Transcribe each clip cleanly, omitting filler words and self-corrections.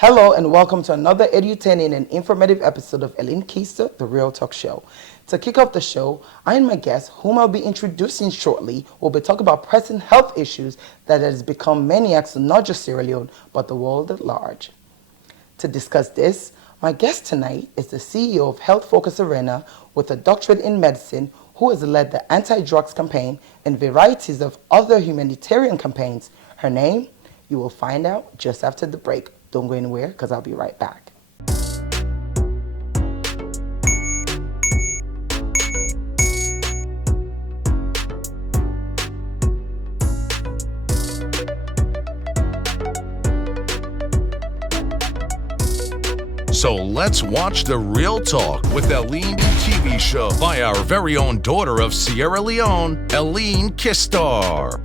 Hello and welcome to another edutaining and informative episode of Keister-the Real Talk Show. To kick off the show, I and my guest, whom I'll be introducing shortly, will be talking about pressing health issues that has become maniacs in not just Sierra Leone, but the world at large. To discuss this, my guest tonight is the CEO of Health Focus Arena with a doctorate in medicine who has led the anti-drugs campaign and varieties of other humanitarian campaigns. Her name, you will find out just after the break. Don't go anywhere because I'll be right back. So let's watch The Real Talk with Eileen TV show by our very own daughter of Sierra Leone, Eileen Keister.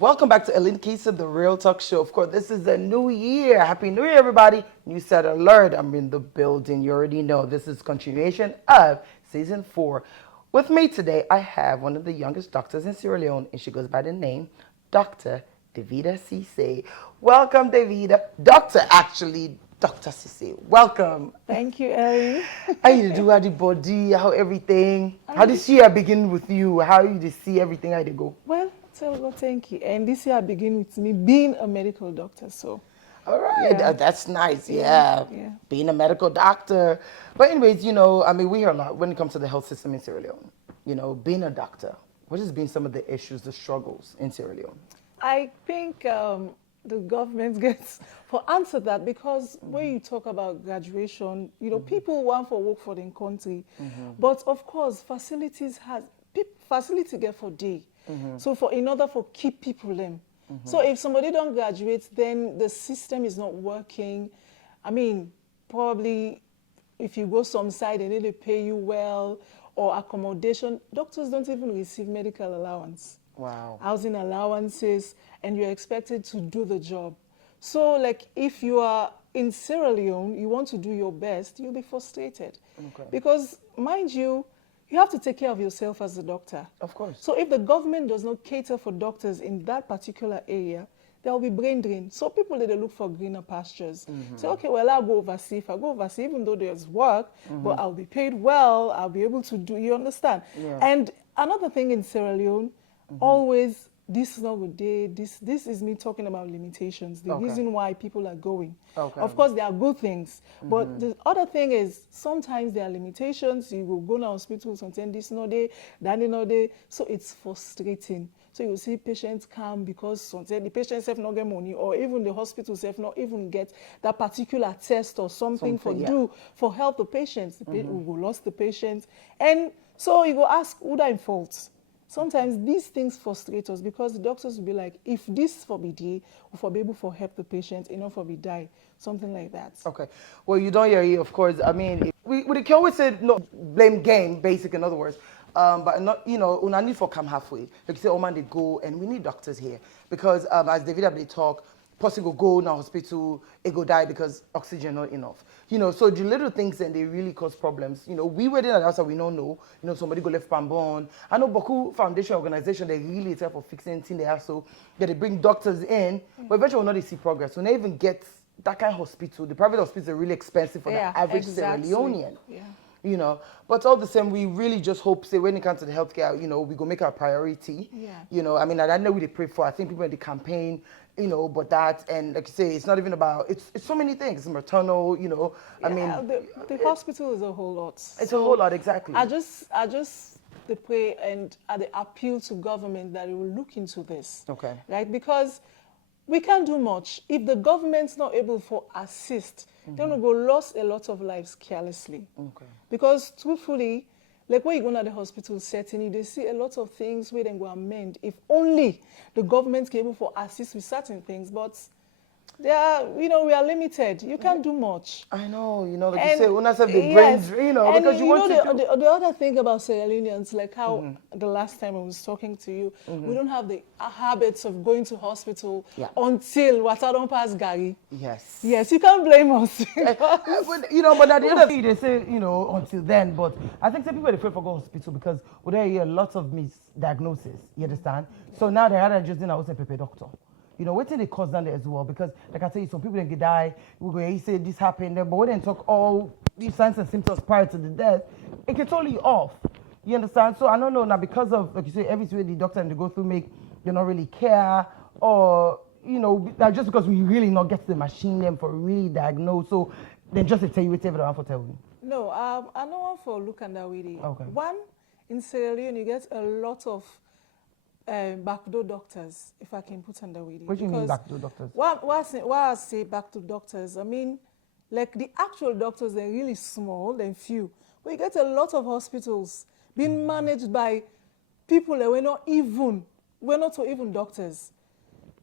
Welcome back to Keister-the Real Talk Show. Of course, this is a new year. Happy New Year, everybody. New set alert. I'm in the building. You already know this is continuation of season 4. With me today, I have one of the youngest doctors in Sierra Leone, and she goes by the name Dr. Davida Sesay. Welcome, Davida. Dr. Sesay. Welcome. Thank you, Ellie. How you do? How the body? How everything? How this year begin with you? How you see everything? How they go? Well, thank you. And this year I begin with me being a medical doctor. So, all right, yeah. That's nice. Yeah, being a medical doctor. But anyways, we hear a lot when it comes to the health system in Sierra Leone. Being a doctor, what has been some of the issues, the struggles in Sierra Leone? I think the government gets for answer that because when you talk about graduation, people want for work for the country, but of course facility get for day. So in order for keep people them. So if somebody don't graduate, then the system is not working. I mean, probably if you go some side, they need to pay you well or accommodation. Doctors don't even receive medical allowance. Wow. Housing allowances, and you're expected to do the job. So like if you are in Sierra Leone, you want to do your best, you'll be frustrated. Okay. Because mind you have to take care of yourself as a doctor. Of course. So if the government does not cater for doctors in that particular area, there will be brain drain. So people, they look for greener pastures. So, okay, well, I'll go overseas. If I go overseas, even though there's work, but I'll be paid well, I'll be able to do, you understand? Yeah. And another thing in Sierra Leone, always, this is not good day. This is me talking about limitations, the reason why people are going. Okay. Of course, there are good things, but the other thing is sometimes there are limitations. You will go to hospital, sometimes this no day, that no day, so it's frustrating. So you see patients come because sometimes the patients have not get money, or even the hospitals have not even get that particular test or something do for help the patients. We will lost the patients, and so you go ask who that in fault. Sometimes these things frustrate us because the doctors will be like, if this for be day, we for be able to help the patient, enough for be die, something like that. Okay. Well, you don't hear it, of course. I mean, we can always say no blame game, basic in other words. But not, una need for come halfway. Like you say, oh man, they go, and we need doctors here because as Davida they talk, person go now hospital, it go die because oxygen not enough. So the little things and they really cause problems. We were there at the outside, we don't know. Somebody go left Pambon. I know Boku Foundation organization, they really try for fixing things they have, so they bring doctors in, but eventually we'll not see progress. So they even get that kind of hospital. The private hospitals are really expensive for the average Sierra Leonean. Yeah. But all the same, we really just hope, say, when it comes to the healthcare, we go make our priority. Yeah. I mean, I know we pray for. I think people in the campaign, but that, and like you say, it's not even about, it's so many things. It's maternal, I mean. The hospital is a whole lot. It's a whole lot, exactly. I just pray and the appeal to government that it will look into this. Okay. Right? Because we can't do much. If the government's not able to assist, then we go lost a lot of lives carelessly. Okay. Because truthfully, like when you go to the hospital setting, they see a lot of things where they go amend. If only the government can able to assist with certain things, but they are, we are limited. You can't do much. I know, like you say, when I said the brains, and because you want to do... the other thing about Sierra Leoneans, like how the last time I was talking to you, we don't have the habits of going to hospital until water don't pass Gary. Yes. Yes, you can't blame us. But at the end of the day, they say, until then, but I think some people are afraid for go to hospital because there are lots of misdiagnosis, you understand? So now they are just doing a paper doctor. You know, waiting they cause down there as well, because like I tell you, some people then get die, we go, he said this happened, but when they talk all these signs and symptoms prior to the death, it can totally off. You understand? So I don't know now, because of, like you say, everything the doctor and they go through make you not really care, or you know, like just because we really not get to the machine them for really diagnose, so then just to tell you whatever they want to tell you. No, I don't want for look at that way. Okay. One, in Sierra Leone, you get a lot of backdoor doctors, if I can put on that way. What do you mean backdoor doctors? Why I say backdoor doctors, I mean, like the actual doctors, they're really small, they're few. But you get a lot of hospitals being managed by people that were not even doctors.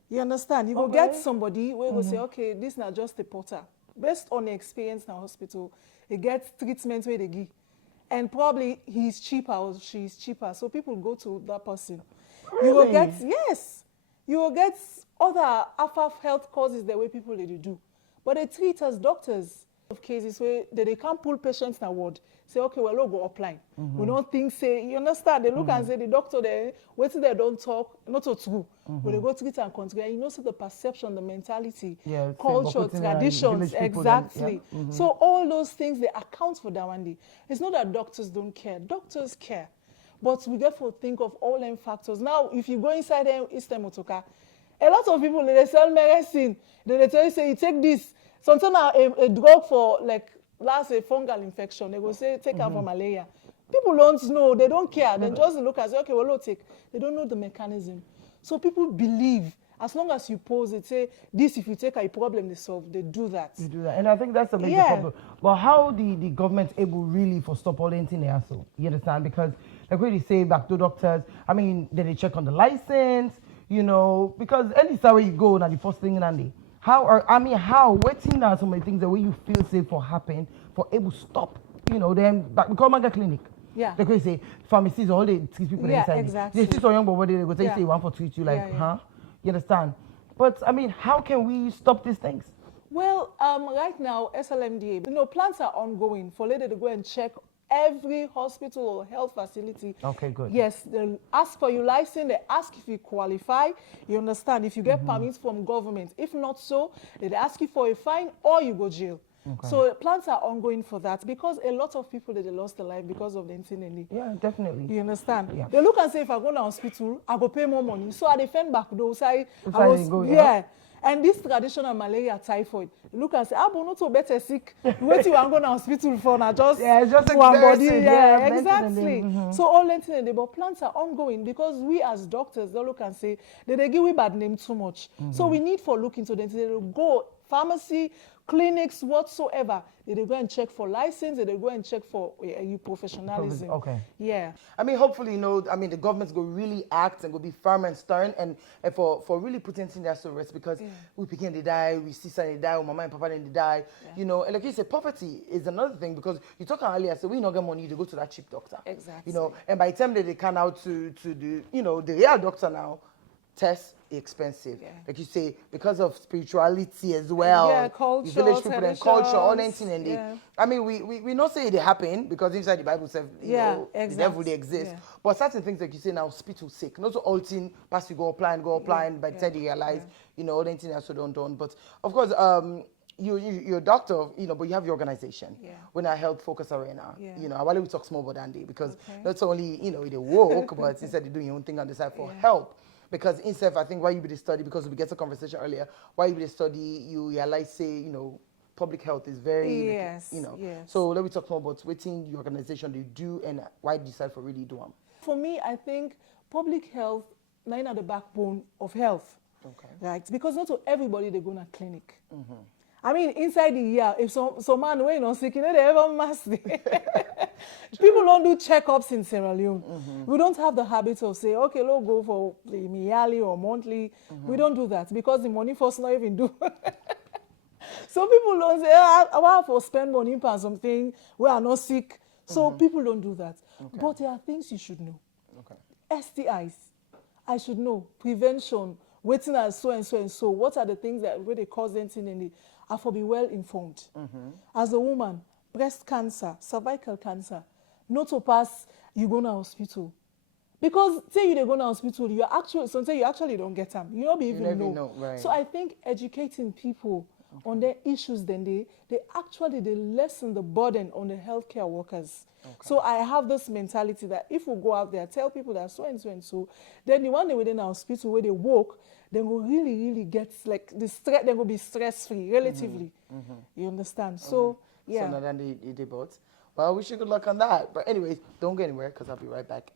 You understand? You go get somebody where you go say, okay, this is not just a porter. Based on the experience in the hospital, he gets treatment where they give. And probably he's cheaper or she's cheaper. So people go to that person. Really? You will get, yes. You will get other AFAF health causes the way people they do. But they treat as doctors. Of cases where they can't pull patients in a ward. Say, okay, well, we'll go upline. We don't think, say, you understand? They look and say, the doctor there, wait till they don't talk, not so true. But they go treat and continue. You know, so the perception, the mentality, culture, traditions, exactly. So all those things, they account for that one day. It's not that doctors don't care. Doctors care. But we therefore think of all them factors. Now, if you go inside Eastern Motoka, a lot of people, they sell medicine. They tell you, say, you take this. Sometimes a drug for, like, last a fungal infection, they go say, take out for malaria. People don't know, they don't care. They just look and say, okay, well, we'll take. They don't know the mechanism. So people believe, as long as you pose it, say, this, if you take a problem, they solve, they do that. You do that. And I think that's a major problem. But how the government able really for stop all anything they so? You understand? Because, like what they say, back to doctors, I mean, they check on the license, you know, because any where you go, now the first thing in the waiting now so many things that way you feel safe for happen for able to stop, you know, then back we call manga clinic. Yeah. They could say pharmacies all they treat people inside. Exactly. They see some young boy they go say one for treat you like, huh? You understand? But I mean, how can we stop these things? Well, right now, SLMDA, you know, plans are ongoing for later to go and check every hospital or health facility. Okay, good. Yes, they ask for your license, they ask if you qualify, you understand, if you get permits from government. If not so, they ask you for a fine or you go jail. Okay. So plans are ongoing for that because a lot of people, they lost their life because of the incident. Yeah, definitely. You understand? Yeah. They look and say, if I go to the hospital, I go pay more money. So I defend back those. And this traditional malaria, typhoid, look and say, but not so better sick. Wait till I'm going to hospital for now, just one body. Yeah, exactly. So all that, but plans are ongoing because we as doctors, they look and say, they give we bad name too much. So we need for look into them. They go pharmacy, clinics, whatsoever. They go and check for license, they go and check for professionalism. Okay. Yeah. I mean, hopefully, you know, I mean, the government's going to really act and go be firm and stern and for really putting things there to rest because we begin to die, we see somebody die, mama and papa then they die. You know, and like you said, poverty is another thing because you talk earlier, so we don't get money to go to that cheap doctor. Exactly. You know, and by the time that they come out to the, you know, the real doctor now, tests expensive. Like you say, because of spirituality as well. Yeah, culture, village people and culture, all that thing and I mean, we not say they happen because inside the Bible says, you know, the devil they exist. But certain things like you say now, spiritual sick. Not so all thing pass you go apply and by the time you realize, you know, all that thing also don't done. But of course, you're a doctor, you know, but you have your organization. When I help focus arena, you know, I want to talk small about that day because not only, you know, they work, but instead they're doing your own thing on the side for help. Because instead, I think why you be the study, because we get a conversation earlier, why you be the study, you realize, say, you know, public health is very, you know. So let me talk more about what the organization they do and why you decide for really do them. For me, I think public health, nine are the backbone of health. Okay. Right? Because not to everybody they go to a clinic. I mean, inside the year, if some man who ain't sick, you know, they ever must. People don't do checkups in Sierra Leone. We don't have the habit of say, okay, let's go for the yearly or monthly. We don't do that because the money first not even do. So people don't say, I want to spend money on something where I'm not sick. So people don't do that. But there are things you should know. STIs, I should know. Prevention, waiting as so and so and so. What are the things that where they cause anything in it? I for be well informed. As a woman, breast cancer, cervical cancer, not to pass, you go to hospital. Because say you they go to hospital, you actually sometimes you actually don't get them. You don't even never know. know, right. So I think educating people on their issues, then they actually they lessen the burden on the healthcare workers. So I have this mentality that if we go out there, tell people that so and so and so, then the one day within our hospital where they work, then will really get like the stress. They will be stress free relatively. You understand? So yeah. So now then they both. Well, we wish you good luck on that. But anyways, don't go anywhere because I'll be right back.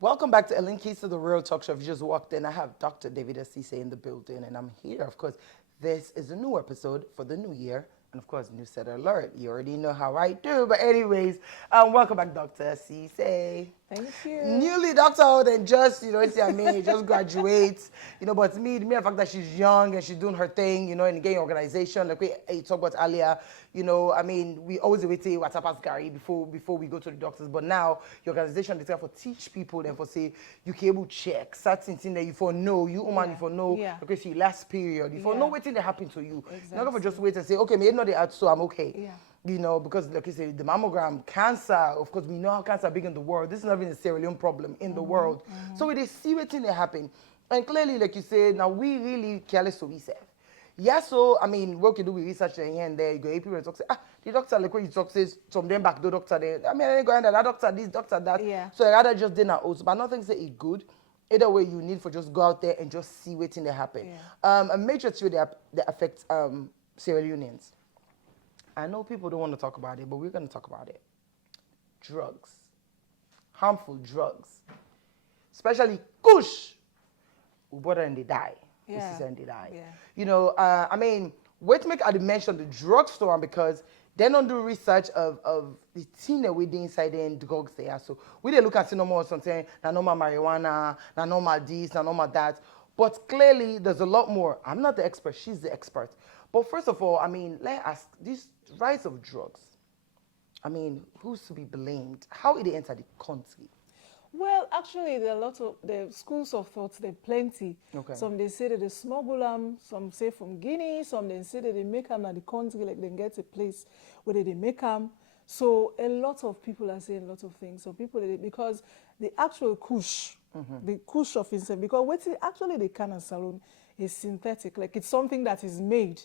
Welcome back to Keister-the Real Talk Show. If you just walked in, I have Dr. Davida Sesay in the building, and I'm here. Of course, this is a new episode for the new year, and of course, new set alert. You already know how I do, but anyways, welcome back, Dr. Sesay. Thank you. Newly doctored and just, see what I mean, just graduates, but the fact that she's young and she's doing her thing, in the gay organization, like we talked about earlier, we always wait to what's up Gary before we go to the doctors, but now your organization is for teach people and for say you can able check certain things that you for know, you woman you for know, because your last period, you for know what thing that happened to you. Exactly. Not for just wait and say, okay, maybe not the ad, so I'm okay. Yeah. Because like you say, the mammogram, cancer, of course, we know how cancer is big in the world. This is not even a Sierra Leone problem in the world. So we see what thing that happen. And clearly, like you say, now we really careless to research. Yeah, so, what can do with research here and there? You go, people talk, say, the doctor, like when you talk, says, from them back, the doctor there. I ain't going that doctor, this, doctor, that. Yeah. So I rather just dinner also. But nothing say it good. Either way, you need for just go out there and just see what thing that happen. Yeah. A major issue that affects Sierra Leoneans. I know people don't want to talk about it, but we're going to talk about it. Drugs. Harmful drugs. Especially kush. We bought and they die. Yeah. This is and they die. Yeah. Wait to make I mention the drugstore because they don't do research of the thing that we did inside there and drugs there. So we didn't look at no more something, not normal marijuana, not normal this, not normal that. But clearly there's a lot more. I'm not the expert, she's the expert. But first of all, let's ask this rise of drugs. Who's to be blamed? How did they enter the country? Well, actually, there are a lot of the schools of thought. There are plenty. Okay. Some they say that they smuggle them. Some say from Guinea. Some they say that they make them at the country, like they get a place where they make them. So a lot of people are saying a lot of things. So people because the actual kush, the kush of itself, because what's actually the can of salon is synthetic. Like it's something that is made,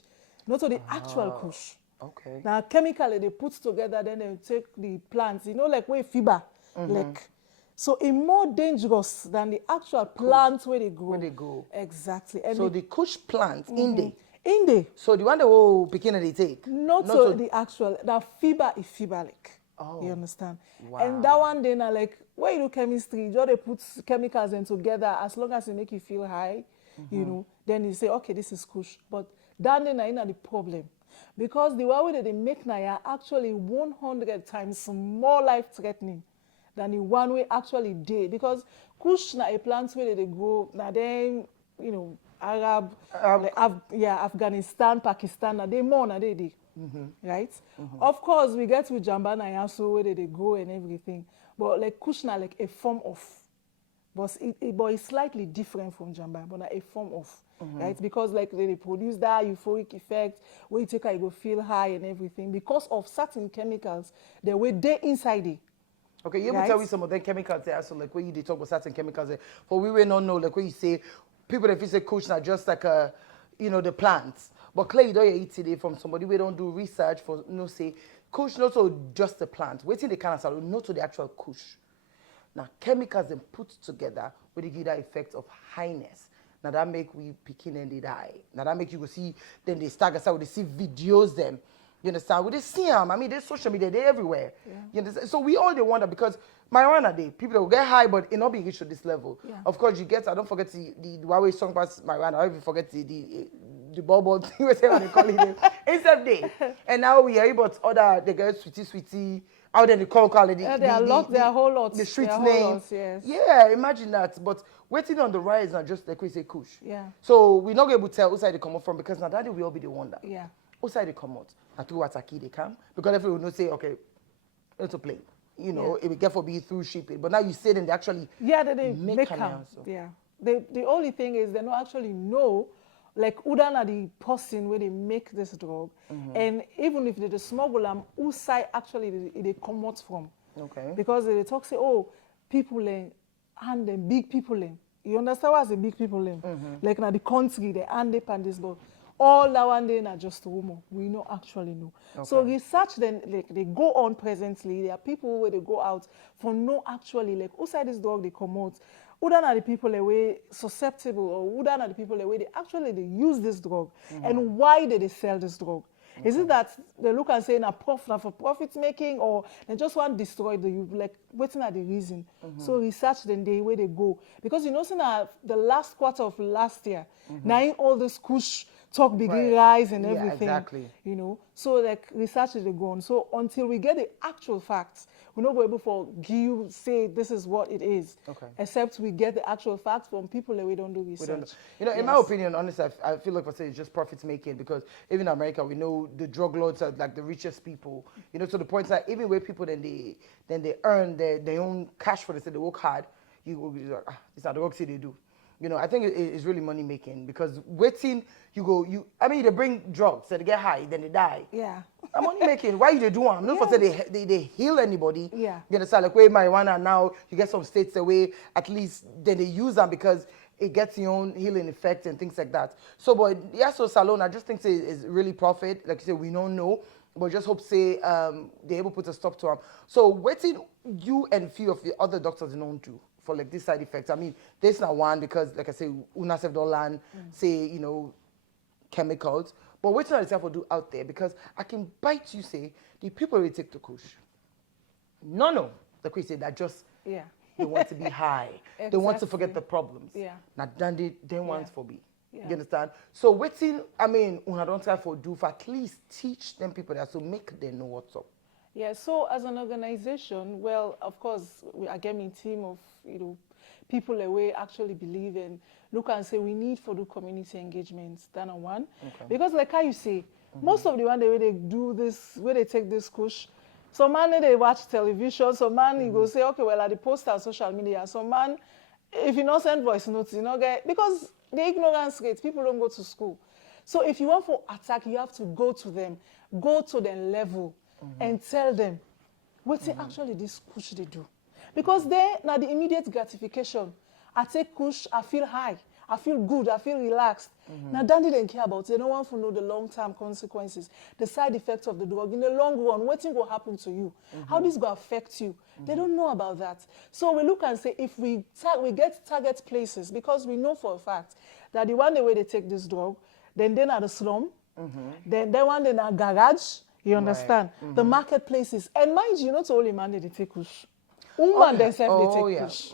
not to the actual kush. Okay. Now chemically they put together, then they take the plants. Like where fiber, like. So it's more dangerous than the actual plants where they grow. Where they grow. Exactly. And so the kush plant in there. In there. So the one that will begin they take. Not so the actual. The fiber is fiber-like. Oh. You understand? Wow. And that one then like when you do chemistry, you they put chemicals in together as long as it make you feel high, then you say, okay, this is kush. But that then is the problem. Because the way that they make now are actually 100 times more life-threatening than the one we actually did. Because kush na a plant where they grow, now then, Arab, Afghanistan, Pakistan, they more na they, right? Of course, we get with jamba na yaso where they grow and everything. But like kush na like a form of, but it's slightly different from jamba, but a form of, right? Because like they produce that euphoric effect, where you take it, you go feel high and everything because of certain chemicals, the way they inside it. Okay, you will tell me some of the chemicals there. So like when you talk about certain chemicals there, for we will not know like when you say people that say kush not just like the plants. But clearly don't you eat today from somebody we don't do research for say kush not so just the plant. Waiting the cancer, not to the actual kush. Now chemicals then put together where they give that effect of highness. Now that make we picking and they die. Now that make you go see then they stagger so they see videos them. You understand? We just see them. I mean, there's social media, they're everywhere. You understand? So we all they wonder because marijuana day, people will get high, but it not being reached to this level. Of course, you get. I don't forget the Huawei song past marijuana. I even forget the bubble thing. Whatever they call it. Instead day, and now we are able to order the girls sweetie. Out there, they call it. There are lots. There are whole lots. The street name. Lots, yes. Yeah, imagine that. But waiting on the rise and just like we say, kush. Yeah. So we're not able to tell who side they come out from because now that will all be the wonder. Yeah. Who side they come out? And through what they come because everyone will say, okay, it's a play. You know, it will get for be through shipping. But now you say them they actually they make them. Yeah. The only thing is they don't actually know. Like, who are the person where they make this drug, and even if they smuggle them, who side actually they come out from? Okay. Because they talk say, oh, people and them big people You understand what's the big people Like now the country they hand up and this, but all that one day are just rumor. We don't actually know. Okay. So research then like they go on presently. There are people where they go out for no actually like who side this drug they come out. Who are the people that were susceptible, or who are the people that were they use this drug, and why did they sell this drug? Okay. Is it that they look and say, for profit making, or they just want to destroy the youth? Like, waiting at the reason. So research then the way they go. Because you know, the last quarter of last year, now all this kush talk begin rise and everything. Exactly. You know, so like research is going. So until we get the actual facts, we're not able to give say this is what it is. Okay. Except we get the actual facts from people that we don't do research. Don't. You know, in my opinion, honestly, I feel like I say it's just profit making because even in America we know the drug lords are like the richest people. You know, to the point that even where people then they earn their own cash for this, they work hard. You're like, it's not the work they do. You know, I think it's really money making because waiting, I mean, they bring drugs, so they get high, then they die. Yeah. I'm money making. Why they do them? Not for say they heal anybody. Yeah. You understand? Like, where marijuana now, you get some states away, at least then they use them because it gets your own healing effect and things like that. So, but yeah, so Salon, I just think it's really profit. Like you say, we don't know. But just hope say they're able to put a stop to them. So waiting you and few of the other doctors don't do for like this side effects. I mean, there's not one because like I say, UNICEF don't land, say, you know, chemicals. But waiting on itself will do out there because I can bite you say the people will take the kush. No, the kush say that just they want to be high. Exactly. They want to forget the problems. Yeah. Now then they want for be. Yeah. You understand? So waiting, I mean, I don't try for do for at least teach them people that so make them know what's up. Yeah, so as an organization, well, of course, we are getting a team of, you know, people that we actually believe in, look and say we need for do community engagements, that on one. Okay. Because like how you say, most of the one the way they do this, where they take this push, some man they watch television, some man you go say, okay, well, at the post on social media, some man, if you not send voice notes, you know, get, because the ignorance rate, people don't go to school. So if you want for attack, you have to go to their level and tell them what actually this push they do. Because they now the immediate gratification. I take push, I feel high, I feel good, I feel relaxed. Now that they don't care about it. They don't want to know the long-term consequences, the side effects of the drug. In the long run, what thing will happen to you? How this will affect you? They don't know about that. So we look and say if we get target places, because we know for a fact that the one the way they take this drug, then they're at the slum, then they one in a garage, you understand? Right. The marketplaces. And mind you, not only man they take push. Woman themselves they take push.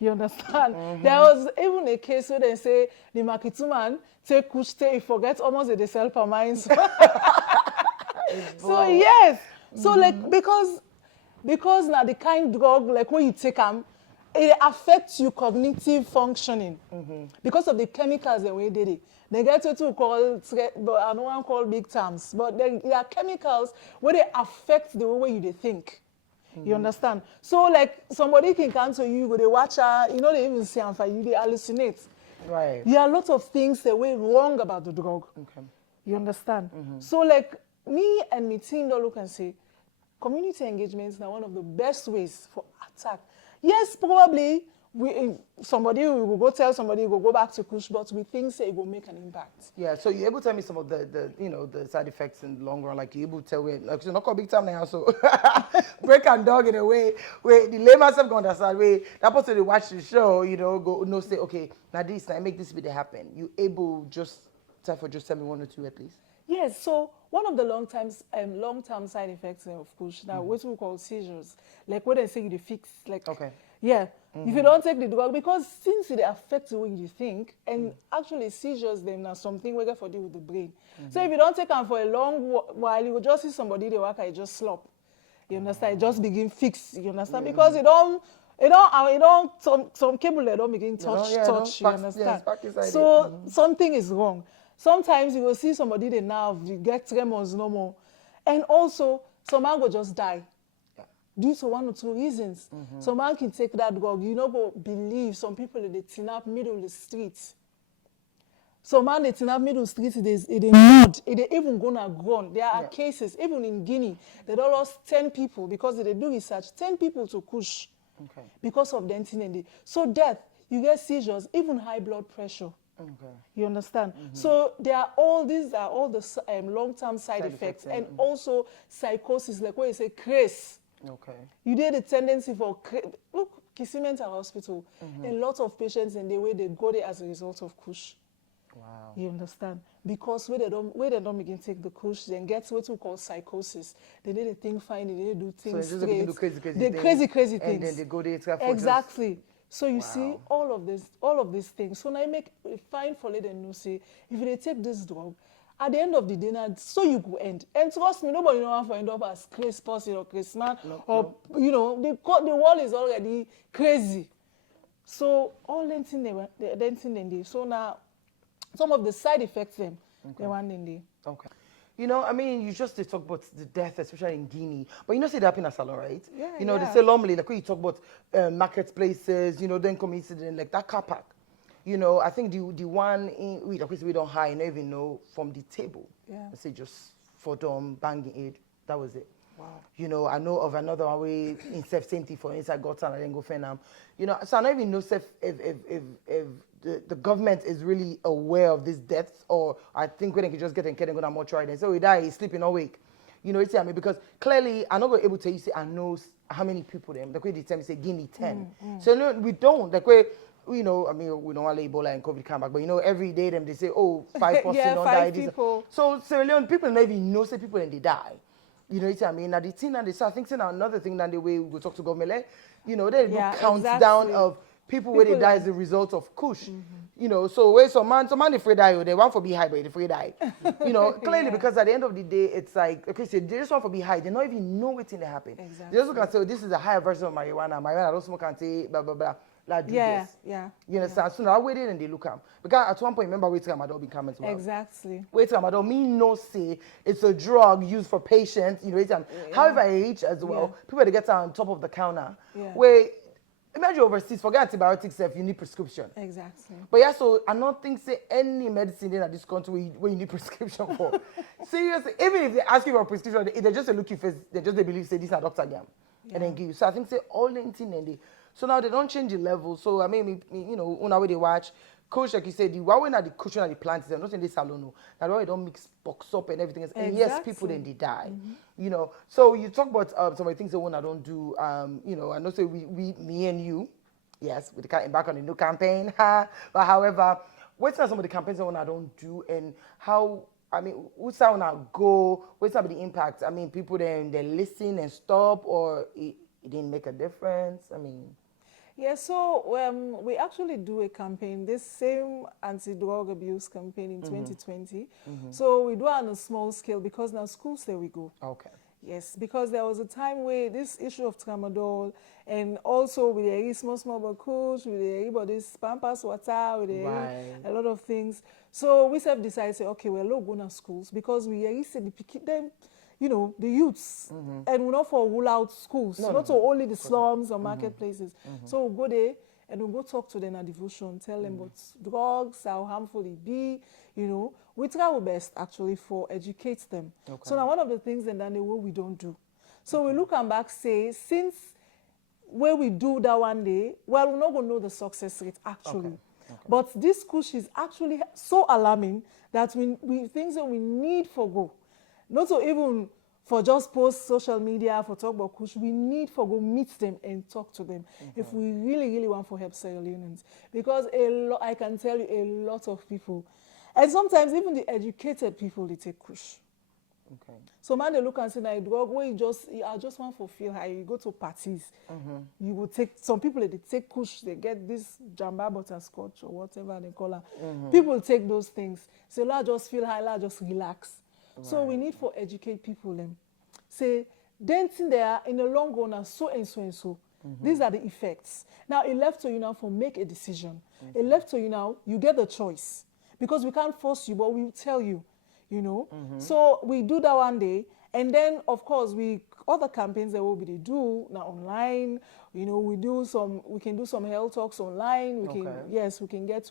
You understand? There was even a case where they say the marketing man take push, they forget almost they sell per mine. So yes. So like because now the kind drug like when you take them, it affects your cognitive functioning because of the chemicals the way they did. They get to call, but I don't want to call big terms, but there are chemicals where they affect the way you think. You understand? So like somebody can come to you, they watch her, you know, they even see and for you, they hallucinate. Right. There are a lot of things that were wrong about the drug. Okay. You understand? So like me and my team don't look and say, community engagement is now one of the best ways for attack. Yes, probably somebody will go tell somebody will go back to push, but we think say it will make an impact. Yeah, so you're able to tell me some of the you know the side effects in the long run, like you're able to tell me like you're not called big time now, so break and dog in a way where the layman self going understand way that person they watch the show, you know, go no say, okay, now this now make this video happen. You able just tell me one or two at least? Yes, so one of the long-term side effects of kush, now what we call seizures, like what they say you fix, like, yeah, if you don't take the drug, because since it affects the way you think, and actually seizures, then are something we get for deal with the brain. So if you don't take them for a long while, you will just see somebody, they work, it just slop. You understand? It just begin fix, you understand? Because some cable, they don't begin touch, you understand? So something is wrong. Sometimes you will see somebody, they now get tremors no more. And also, some man will just die due to one or two reasons. Some man can take that drug. You know, but believe some people, they tin up middle of the street. Some man, they tin up middle of the street, they mud, they even gonna grown. There are cases, even in Guinea, they don't lost 10 people because they do research, 10 people to kush because of the incident. So death, you get seizures, even high blood pressure. You understand? So these are all the long-term side effects, and also psychosis, like what you say, craze. You did a tendency for look, Keister Mental Hospital. A lot of patients in the way they go there as a result of kush. Wow. You understand? Because where they don't begin to take the kush, then get what we call psychosis. They need to think fine, they need to do things so straight. Do crazy crazy things. And then they go there exactly. So you see all of these things. So now I make it fine for let them know, say, if they take this drug, at the end of the day, now, so you go end. And trust me, nobody knows how to end up as crazy person or crazy man. You know, the world is already crazy. So all that thing they do. So now, some of the side effects they want in there. Okay. You know, I mean, you just talk about the death, especially in Guinea. But you know, say that happen in Salon, right? Yeah, you know, they say normally, like when you talk about marketplaces, you know, then community, then like that car park. You know, I think the one in we don't hide, you don't even know from the table. Yeah. Let's say just for them banging it. That was it. Wow. You know, I know of another one way in same thing for inside Gotham and then go Fenham. You know, so I don't even know if the government is really aware of these deaths, or I think when they can just get and go to mortuary and say, oh, he died, he's sleeping awake. You know, you see, I mean, because clearly I'm not going to be able to tell you, say, I know how many people them. Like, they tell me, say, Guinea 10. So, no, we don't. Like, you know, I mean, we don't want Ebola and COVID come back, but you know, every day them they say, oh, 5 person don't die. People. So, Sierra Leone, people don't even know, say, people and they die. You know what I mean? Now, the thing and I think another thing that the way we go talk to government, like, you know, they do countdown of people where they die as a result of kush. You know, so where some man they free die, they want for be high, but they free die. You know, clearly because at the end of the day, it's like, okay, so they just want for be high. They don't even know what's in there happen. Exactly. They just look and say, oh, this is a higher version of marijuana. Marijuana, I don't smoke and say, blah, blah, blah. Like, do this. You understand? So now I waited and they look at because at one point, remember, wait till Ramadan be coming to exactly. Wait till Ramadan, me no say it's a drug used for patients, you know, however age as well, people that get on top of the counter. Where, imagine overseas, forget antibiotics if you need prescription. Exactly. But yeah, so I don't think say any medicine in this country where you need prescription for. Seriously, even if they ask you for a prescription, they just look you first, they believe, say, this is a doctor again. And then give you. So I think say all the thing and they. So now they don't change the level. So I mean, you know, when they watch, coach, like you said, the one at the cushion at the plants, they're not in this salon. That's why they don't mix box up and everything else. And yes, people then they die. You know. So you talk about some of the things that one I don't do. You know, I know say me and you, yes, with the back on the new campaign. But however, what's some of the campaigns that one I don't do and how. I mean, what's how I go? What's some of the impact? I mean, people then they listen and stop, or it didn't make a difference. I mean. Yeah, so we actually do a campaign, this same anti-drug abuse campaign in 2020. So we do it on a small scale because now schools there we go. Okay. Yes, because there was a time where this issue of tramadol and also with the small bakush, with everybody's pampas water, with a lot of things. So we have decided, say, okay, we're not going to schools because we used to pick them. You know, the youths, and we're not for rule out schools, not only the slums or marketplaces. So we'll go there and we'll go talk to them at devotion, tell them what drugs, how harmful it be, you know. We try our best actually for educate them. So now one of the things and then we don't do. So we look and back say, since where we do that one day, well, we're not going to know the success rate actually. But this kush is actually so alarming that we think that we need for go. Not so even for just post social media, for talk about kush, we need for go meet them and talk to them if we really, really want to help Sierra Leoneans. Because I can tell you a lot of people, And sometimes even the educated people, they take kush. Okay. So man, they look and say, "Na drug where I just want to feel high." You go to parties, you will take. Some people they take kush, they get this jamba butterscotch or whatever they call it. People take those things. So let just feel high, let just relax. Right. So we need for educate people them. Say, dancing there in the long run are so and so and so. These are the effects. Now it left to you now for make a decision. It left to you now. You get the choice because we can't force you, but we will tell you. You know, so we do that one day, and then of course other campaigns that they do now online. You know, we can do some health talks online. We can get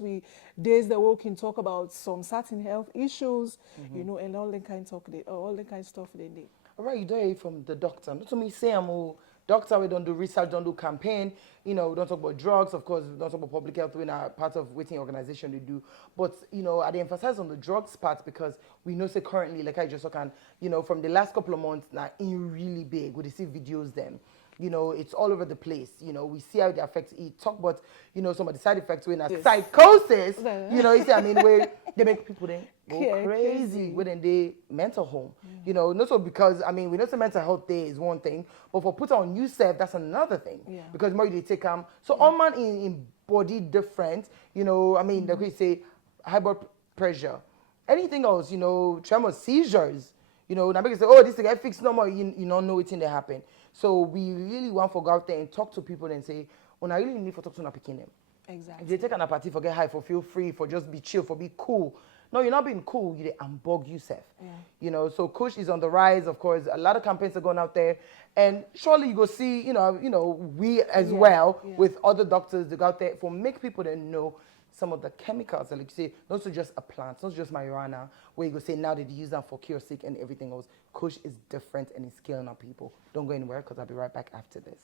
days that we can talk about some certain health issues. You know, and all the kind of stuff they need. All right, you don't hear from the doctor. Not to me say I'm a doctor. We don't do research, don't do campaign. You know, we don't talk about drugs. Of course, we don't talk about public health. We're not part of waiting organization they do. But, you know, I emphasize on the drugs part because we know, say, currently, like I just can, you know, from the last couple of months, now, in really big, we see videos then. You know, it's all over the place. You know, we see how they affect it. Talk about, you know, some of the side effects when psychosis, you know, you see, I mean, where they make people then go crazy when they mental home. You know, not so because, I mean, we know the mental health day is one thing, but for put on yourself, that's another thing. Yeah. Because more you take so all man in body different, you know, I mean, like we say, high blood pressure, anything else, you know, tremors, seizures, you know, now because say, oh, this thing get fixed no more, you don't know it's in there happen. So we really want to go out there and talk to people and say, I really need to talk to picking them. Exactly. If they take an party for get high, for feel free, for just be chill, for be cool. No, you're not being cool, you unbug yourself. Yeah. You know, so Kush is on the rise, of course. A lot of campaigns are going out there. And surely you go see, you know, we as well with other doctors to go out there for make people that know some of the chemicals, like you say, not just a plant, not just marijuana, where you go say now that you use them for cure sick and everything else. Kush is different and it's killing our people. Don't go anywhere because I'll be right back after this.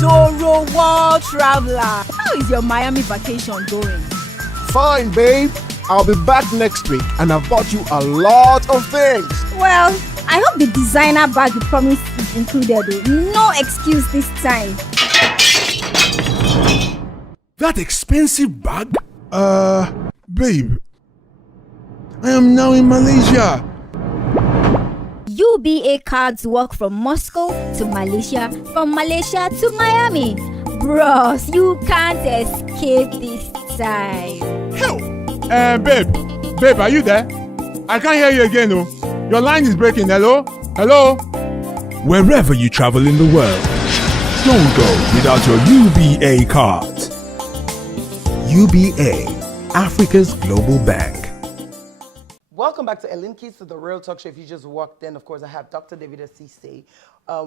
Doro World Traveler, how is your Miami vacation going? Fine, babe. I'll be back next week and I've bought you a lot of things. Well, I hope the designer bag you promised is included though. No excuse this time. That expensive bag? Babe, I am now in Malaysia. UBA cards work from Moscow to Malaysia, from Malaysia to Miami. Bros, you can't escape this time. Hell! Babe, are you there? I can't hear you again, oh. Your line is breaking. Hello? Hello? Wherever you travel in the world, don't go without your UBA card. UBA, Africa's global bank. Welcome back to Keister-the Real Talk Show. If you just walked in, of course, I have Dr. Davida Sesay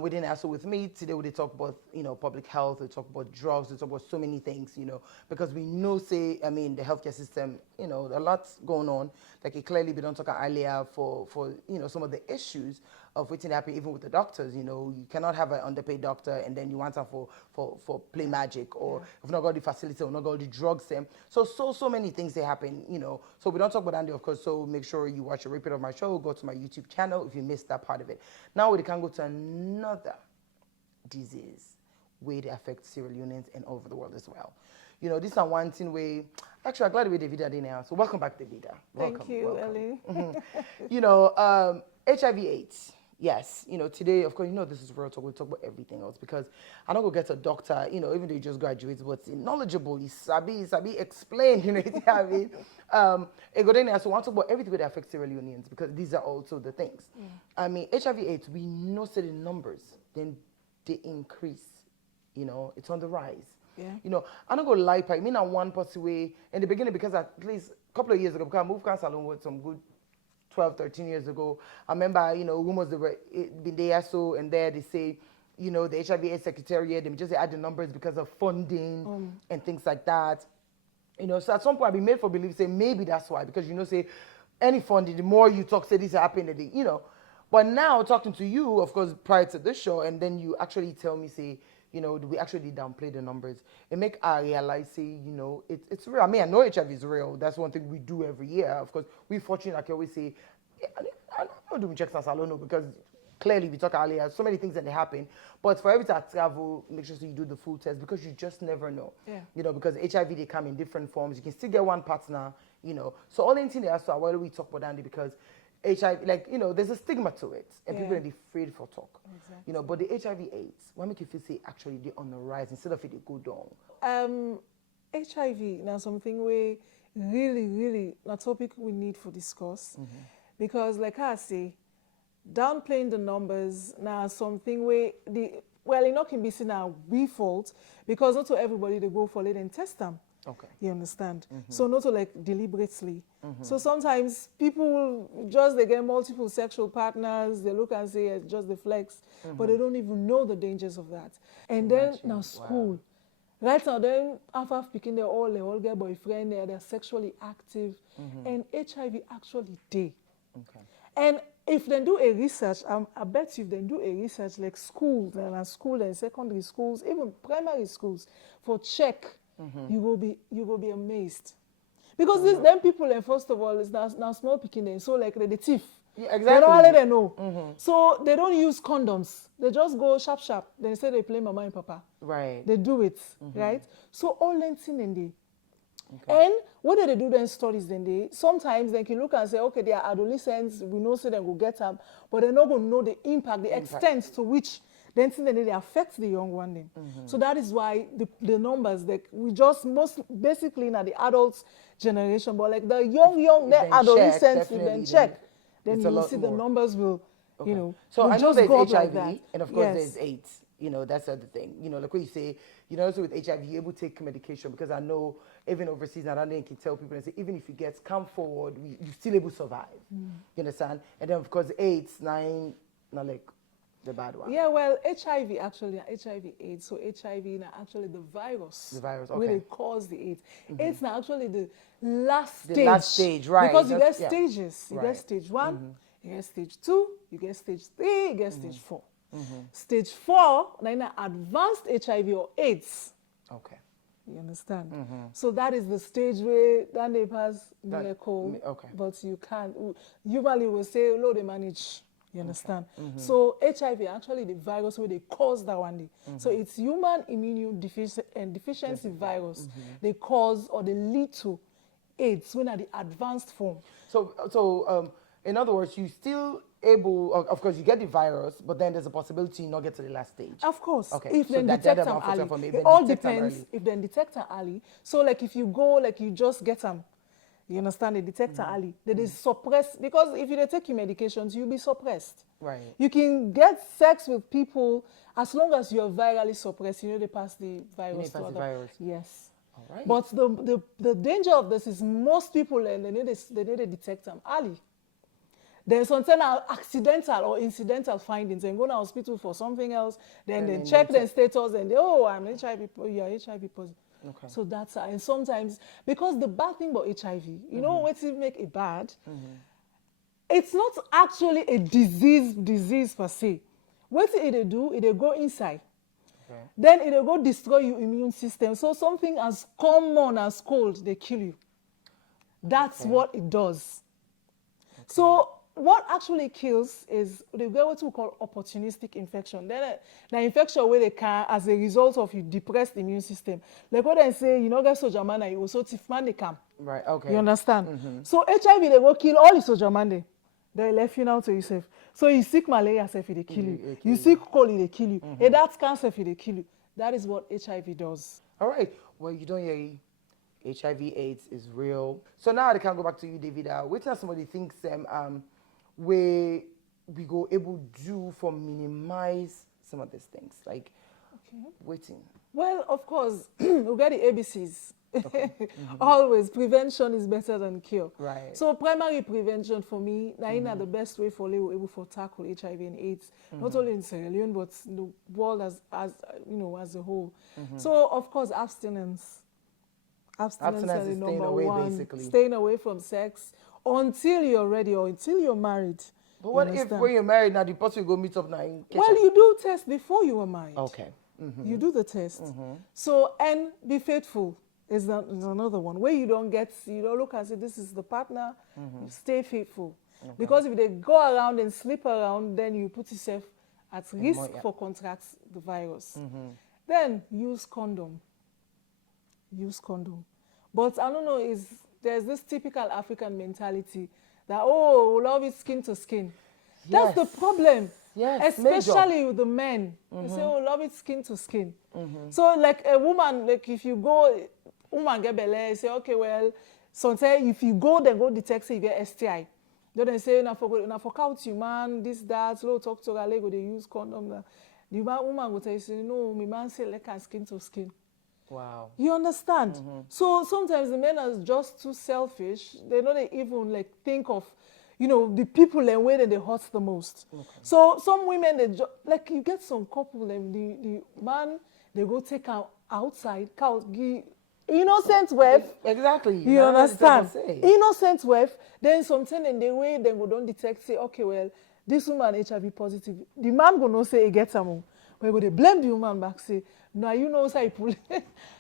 within also with me. Today we talk about, you know, public health, we talk about drugs, we talk about so many things, you know, because we know, say, I mean, the healthcare system, you know, a lot's going on. Like it clearly we don't talk earlier for you know, some of the issues of what's happening even with the doctors. You know, you cannot have an underpaid doctor and then you want them for play magic, or if not got the facility or not got the drugs them. So many things they happen, you know. So we don't talk about Andy, of course, so make sure you watch a repeat of my show, go to my YouTube channel if you missed that part of it. Now we can go to another disease where they affect Sierra Leoneans and all over the world as well. You know, this is one thing where, actually, I'm glad to be Davida there now. So welcome back, Davida. Thank you, Ellie. You know, HIV AIDS. Yes, you know, today, of course, you know, this is real talk. We'll talk about everything else because I don't go get a doctor, you know, even though you just graduated, but knowledgeable, he's sabi explain, you know, you know what I mean? So I want to talk about everything that affects Sierra Leoneans because these are also the things. I mean, HIV AIDS, we know certain numbers, then they increase, you know, it's on the rise. Yeah. You know, I'm not going to lie, I mean, I'm one person way in the beginning because at least a couple of years ago, because I moved to Salon with some good 12, 13 years ago. I remember, you know, rumors that were been there so and there, they say, you know, the HIV AIDS Secretariat, they just add the numbers because of funding and things like that. You know, so at some point I've been made for believe, say maybe that's why, because, you know, say any funding, the more you talk, say this happened, you know. But now talking to you, of course, prior to this show, and then you actually tell me, say, you know, we actually downplay the numbers. It make I realize, say, you know, it's real. I mean, I know HIV is real. That's one thing we do every year. Of course, we're fortunate, like I always say, I don't do checks as I don't know because clearly we talk earlier, so many things that they happen. But for every time travel, make sure you do the full test because you just never know. Yeah. You know, because HIV they come in different forms. You can still get one partner. You know, so all anything they ask to why do we talk about Andy because HIV, like, you know, there's a stigma to it, and people are afraid for talk. Exactly. You know, but the HIV/AIDS, what make you feel say actually they're on the rise instead of it they go down? HIV now something we really a topic we need for discuss because like I say, downplaying the numbers now something where it not can be seen as we fault because not to everybody they go for it and test them. Okay. You understand? So not to like deliberately. So sometimes people they get multiple sexual partners, they look and say it's just the flex, but they don't even know the dangers of that. And then now school. Right now, then after speaking, they all get boyfriend, they're sexually active, and HIV actually they. Okay. And if they do a research, I bet you if they do a research like schools and secondary schools, even primary schools, for check, you will be amazed. Because them people, and first of all, is now small picking, so like the thief. Yeah, exactly. They don't let them know. So they don't use condoms. They just go sharp. Then say they play mama and papa. Right. They do it, right? So all that thing in there. Okay. And what do they do then studies then they sometimes they can look and say, okay, they are adolescents, we know so they will get them, but they're not going to know the impact, the extent to which then they affect the young one then. So that is why the numbers that we just basically now the adults generation, but like the young the adolescents will then check. Then you will see the numbers will, you know. So will I know just there's go up HIV, like and of course there's AIDS. You know, that's the other thing. You know, like what you say, you know, also with HIV, you're able to take medication because I know even overseas, and I can tell people and say, even if you come forward, you're still able to survive. You understand? And then, of course, AIDS, not like the bad one. Yeah, well, HIV actually, HIV/AIDS. So HIV now actually the virus. The virus, okay. Where they cause the AIDS. AIDS now actually the last stage. The last stage, right. Because you get stages. You get stage 1, you get stage 2, you get stage 3, you get stage 4. Stage 4, now advanced HIV or AIDS. Okay. You understand? So that is the stage where then they pass miracle, but you can't. Usually will say, oh, they manage. You understand? So HIV actually the virus where they cause that one day. So it's human immune deficiency virus. They cause or they lead to AIDS when at the advanced form. So in other words, you still able, of course, you get the virus, but then there's a possibility you not get to the last stage. Of course. Okay. If then detect them early. It all depends if then detect them early. So like if you go, like you just get them, you understand, they detect early. They suppress, because if you take your medications, you'll be suppressed. Right. You can get sex with people as long as you're virally suppressed, you know they pass the virus to others. Yes. All right. But the danger of this is most people, and they need to detect them early. There's something accidental or incidental findings and go to hospital for something else, then they check their status and I'm HIV, you're HIV positive. Okay. So that's, and sometimes, because the bad thing about HIV, you know what to make it bad? It's not actually a disease per se. What they do, they go inside. Okay. Then it will go destroy your immune system. So something as common as cold, they kill you. That's what it does. Okay. So what actually kills is they get what we call opportunistic infection. Then the infection where they can, as a result of your depressed immune system. Like what I say, you know, get soldier man, you also thief man they come. Right. Okay. You understand? So HIV they will kill all the soldier man they left you now to yourself. So you sick malaria, if they kill you. You sick cold, they kill you. And that's cancer, if they kill you. That is what HIV does. All right. Well, you don't hear HIV/AIDS is real. So now I can go back to you, Davida. Which are somebody thinks where we go able to do for minimize some of these things, like waiting? Well, of course, we got the ABCs. Okay. Always, prevention is better than cure. Right. So primary prevention for me, the best way for able to tackle HIV and AIDS, not only in Sierra Leone but the world as you know as a whole. So of course, abstinence. Abstinence is staying number away, one. basically. Staying away from sex until you're ready or until you're married. But what if when you're married now, the person you go meet up now? Well, you do test before you were married. Okay. You do the test. So, and be faithful is another one. Where you don't look and say, this is the partner, stay faithful. Because if they go around and sleep around, then you put yourself at risk for contract the virus. Then use condom. Use condom. But I don't know, there's this typical African mentality that, oh, we love it skin to skin. That's the problem. Yes, especially with the men. They say, oh, love it skin to skin. So like a woman, like if you go, woman get belly, say, okay, well, sometimes if you go, then go detect, say you get STI. Then they say, na for count you, man, this, that, so talk to her, go they use condom. The woman will tell you, say, no, my man say, like skin to skin. Wow. You understand? So sometimes the men are just too selfish. They don't even like think of, you know, the people and where they hurt the most. So some women, they like you get some couple, and the man, they go take her outside, innocent wife. Exactly. You understand? Innocent wife. Then something in the way they go don't detect, say, okay, well, this woman HIV positive. The man go no say he gets some. But they blame the woman back, say, no, you know, say pull.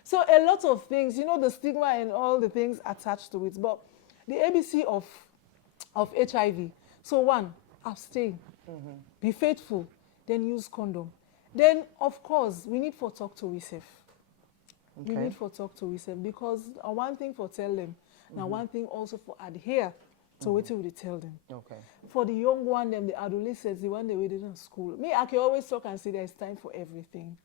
So a lot of things, you know, the stigma and all the things attached to it. But the ABC of HIV. So one, abstain. Be faithful. Then use condom. Then, of course, we need for talk to ourselves. We need for talk to ourselves because one thing for tell them, now one thing also for adhere to what we tell them. For the young one, them, the adolescents, the one they waited in school. Me, I can always talk and say there is time for everything.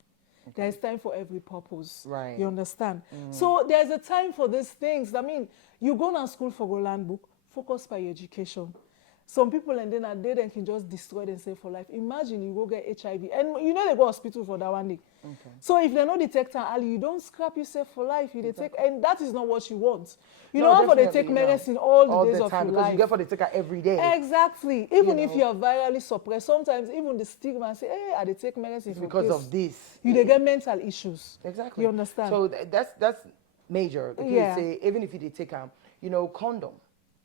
There is time for every purpose. Right. You understand? So there's a time for these things. I mean, you go to school for go learn book, focus by your education. Some people and then they then can just destroy themselves for life. Imagine you go get HIV and you know they go hospital for that one day. So if they're not detected early, you don't scrap yourself for life. You take, and that is not what you want. You know how they take medicine all the days of your because life. you get for the take every day. Exactly. Even if you are virally suppressed, sometimes even the stigma say, hey, I take medicine because of this. You get mental issues. Exactly. You understand? So that's major. Okay, Yeah. say even if you did take you know, condom.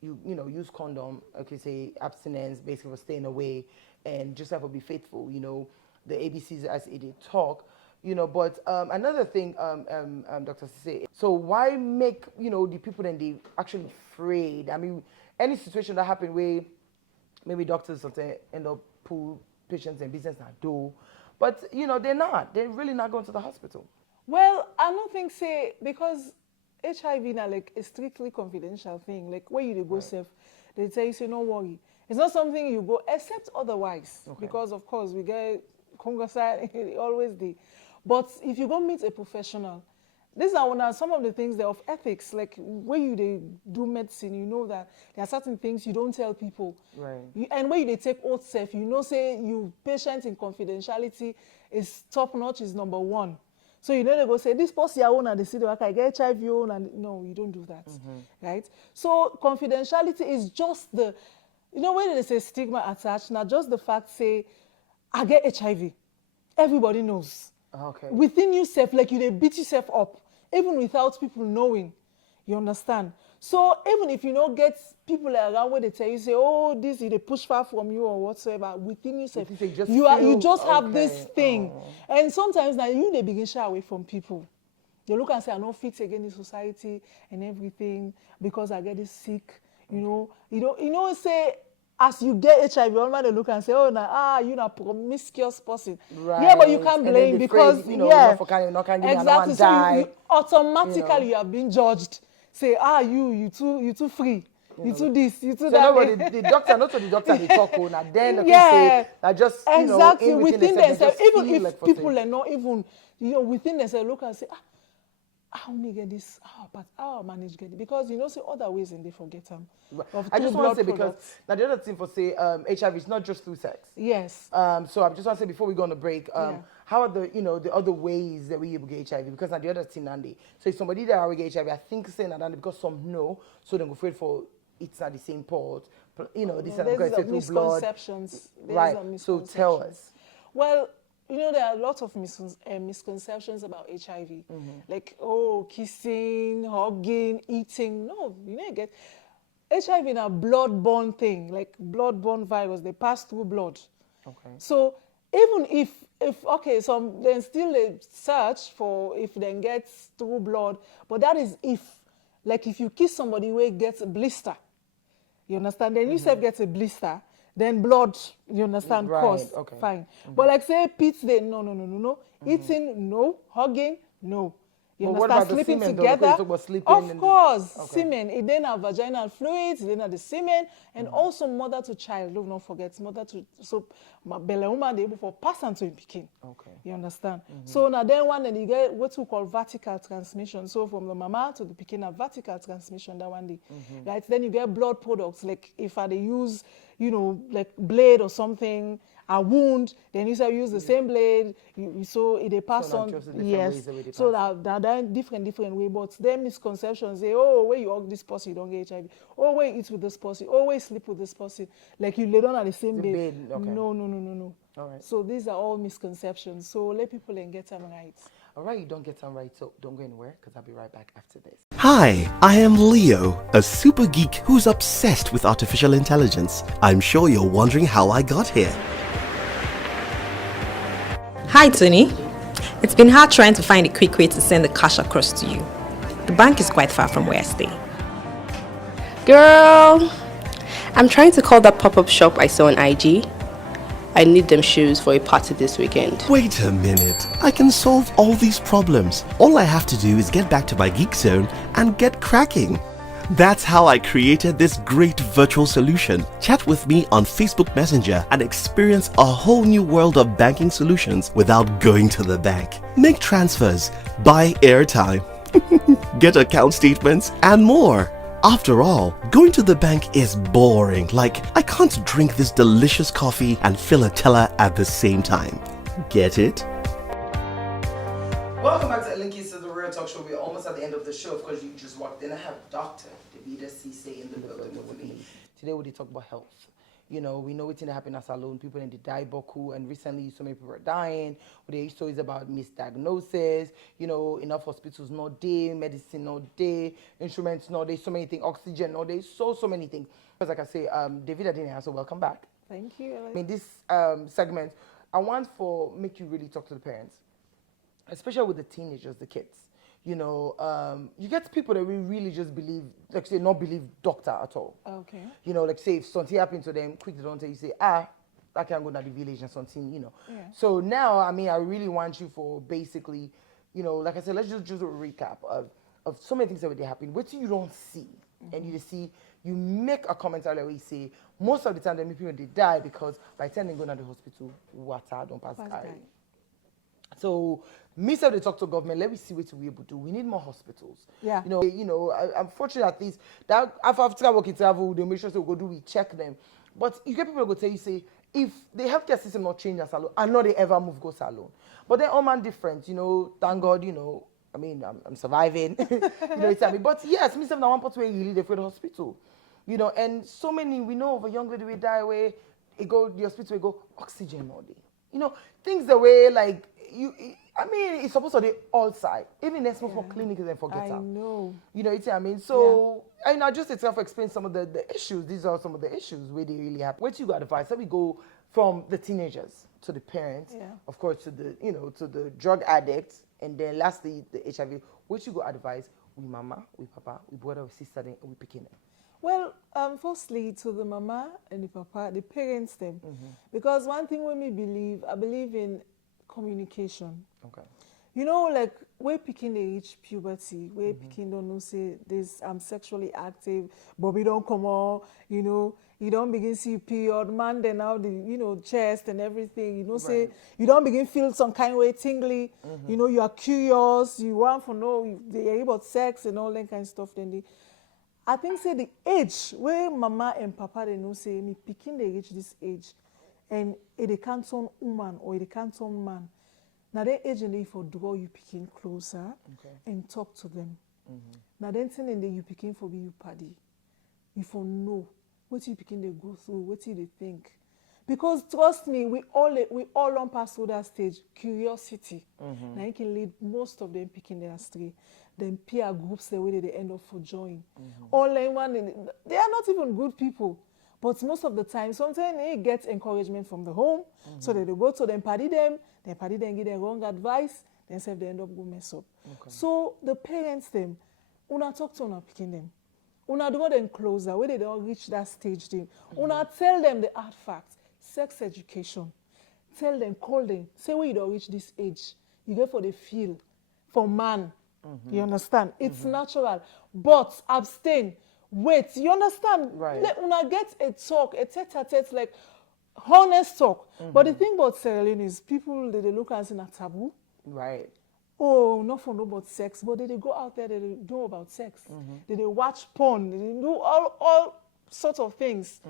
You know, use condom. Okay, say abstinence, basically for staying away, and just have to be faithful. You know, the ABCs as it did talk. You know, but another thing, Dr. Sesay, so why make, you know, the people then they actually afraid? I mean, any situation that happen where maybe doctors something end up pull patients and business not do, but you know they're really not going to the hospital. Well, I don't think say because HIV now like a strictly confidential thing. Like where you go safe, they tell you say no worry. It's not something you go except otherwise because of course we get Congress always the. But if you go meet a professional, these are one of some of the things that of ethics. Like when they do medicine, you know that there are certain things you don't tell people. Right. And when they take oath safe, you know say you patient in confidentiality is top notch, is number one. So you know they go say this person your own and they say I get HIV own and no, you don't do that, right? So confidentiality is just the, you know when they say stigma attached, not just the fact say I get HIV, everybody knows. Okay. Within yourself, like you they beat yourself up, even without people knowing. You understand? So even if you don't get people around where they tell you say, oh, this they push far from you or whatsoever, within yourself, you just have this thing. And sometimes now they begin shy away from people. They look and say, I don't fit again in society and everything because I get this sick. You know, say as you get HIV, all man they look and say, oh, you're a promiscuous person. Right. Yeah, but you can't blame because exactly. So you automatically you are being judged. Say, you too free. You too this, you too that. So the doctor, not so the doctor they talk on, and then say that just exactly within themselves. Even if like people are not even within themselves look and say, how me get this? But how I manage get it? Because say other ways and they forget them. I just want to say because now the other thing for say HIV is not just through sex. Yes. So I just want to say before we go on a break, how are the the other ways that we able get HIV? Because now the other thing Andy. So if somebody that already get HIV, I think saying that because some know, so they go afraid for it's not the same port. This is because it's through blood. Right. So tell us. Well, there are a lot of misconceptions about HIV. Like, kissing, hugging, eating. No, get HIV in a blood-borne thing, like blood-borne virus. They pass through blood. Okay. So even if some then still they search for if they get through blood, but that is if you kiss somebody where it gets a blister. You understand? Then you self get a blister, then blood, you understand, Right, cause. okay. Fine. But like say pits, they no. Eating, no. Hugging, no. You But what understand? about the Sleeping semen, though? Because you together. talk about sleeping Of and- course, Okay. semen. It then have vaginal fluids, it then have the semen, and also mother to child. Do not forget mother to so belle woman they able for pass on to a pikin. Okay. You understand? So now then one then you get what we call vertical transmission. So from the mama to the pikin, a vertical transmission that one day. Right? Then you get blood products like if they use, like blade or something, a wound, then you say use the same blade, so it they pass So now on. just the different Yes. ways that we dey So pass. that different way. But then misconceptions say, oh, where you hug this person, you don't get HIV. Oh, where you eat with this person. Oh, where you sleep with this person. Like you lay down at the same The bed. bed, okay. No. All right. So these are all misconceptions. So let people then get them right. All right, you don't get them right, so don't go anywhere because I'll be right back after this. Hi, I am Leo, a super geek who's obsessed with artificial intelligence. I'm sure you're wondering how I got here. Hi, Tony. It's been hard trying to find a quick way to send the cash across to you. The bank is quite far from where I stay. Girl, I'm trying to call that pop-up shop I saw on IG. I need them shoes for a party this weekend. Wait a minute, I can solve all these problems. All I have to do is get back to my geek zone and get cracking. That's how I created this great virtual solution. Chat with me on Facebook Messenger and experience a whole new world of banking solutions without going to the bank. Make transfers, buy airtime, get account statements, and more. After all, going to the bank is boring. Like, I can't drink this delicious coffee and fill a teller at the same time. Get it? Welcome back to Keister-the Real Talk Show. We're almost at the end of the show. Of course, you just walked in. I have Dr. Davida Sesay in the building with me. Today, we talk about health. We know what's in happen as alone. People in the die boku, and recently so many people are dying. There are stories about misdiagnosis. Enough hospitals not there, medicine not there, instruments not there, so many things, oxygen not there, so many things. Because like I say, Davida Sesay, so welcome back. Thank you. In this segment, I want make you really talk to the parents, especially with the teenagers, the kids. You get people that we really just believe, like say, not believe doctor at all. Okay. Like say if something happened to them, quick they don't tell you, say, I can't go to the village and something, Yeah. So now, I really want you for basically, like I said, let's just do a recap of so many things that would happen. What you don't see, and you see, you make a comment where you say, most of the time, the people they die because by the time they go to the hospital, water don't pass by. So, me say they talk to government. Let me see what we able to do. We need more hospitals. Yeah. I'm fortunate at least that after working travel, they make sure we check them. But you get people who go tell you say if the healthcare system not change as alone, I know they ever move go salon. But they're all man different. Thank God. I'm surviving. It's me. But yes, me say now one part where you lead for the hospital. And so many we know of a young lady will die where it go the hospital will go oxygen all day. Things the way like it's supposed to be all side. Even the small clinics and forget I out. know. It's what I mean. So I just itself explain some of the issues. These are some of the issues where they really happen. What you got advice? Let me go from the teenagers to the parents, of course to the to the drug addicts, and then lastly the HIV. What you got advice? We mama, we papa, we brother, we sister, then we picking them. Well, firstly, to the mama and the papa, the parents them. Because one thing when I believe in communication. Okay. Like where picking they reach puberty, where picking don't know say this I'm sexually active, but we don't come on, you don't begin see period, man, then now the chest and everything, say you don't begin feel some kind of way tingly, you are curious, you want to know they hear about sex and all that kind of stuff, then I think say the age where mama and papa they know say me picking they reach this age and they can't turn woman or they can't turn man. Now they age and they for draw you picking closer and talk to them. Now then thing and you picking for be you paddy. You for know what you picking they go through, what they think. Because trust me, we all on pass through that stage. Curiosity. Now you can lead most of them picking their astray. Then peer groups the way they end up for join. All in one, they are not even good people. But most of the time, sometimes they get encouragement from the home, so that they go to them party them give them wrong advice, then say they end up go mess up. So the parents them, una talk to una picking them. una draw them closer, where they don't reach that stage thing. Una tell them the hard facts, sex education. Tell them, call them, say when you don't reach this age, you get for the feel, for man. You understand? It's natural. But abstain. Wait, you understand? Right. Let una get a talk, a tete-a-tete, like honest talk. But the thing about Sierra Leone is people, they look as in a taboo. Right. Oh, not for no about sex, but they go out there, they know about sex. They watch porn, they do all sorts of things,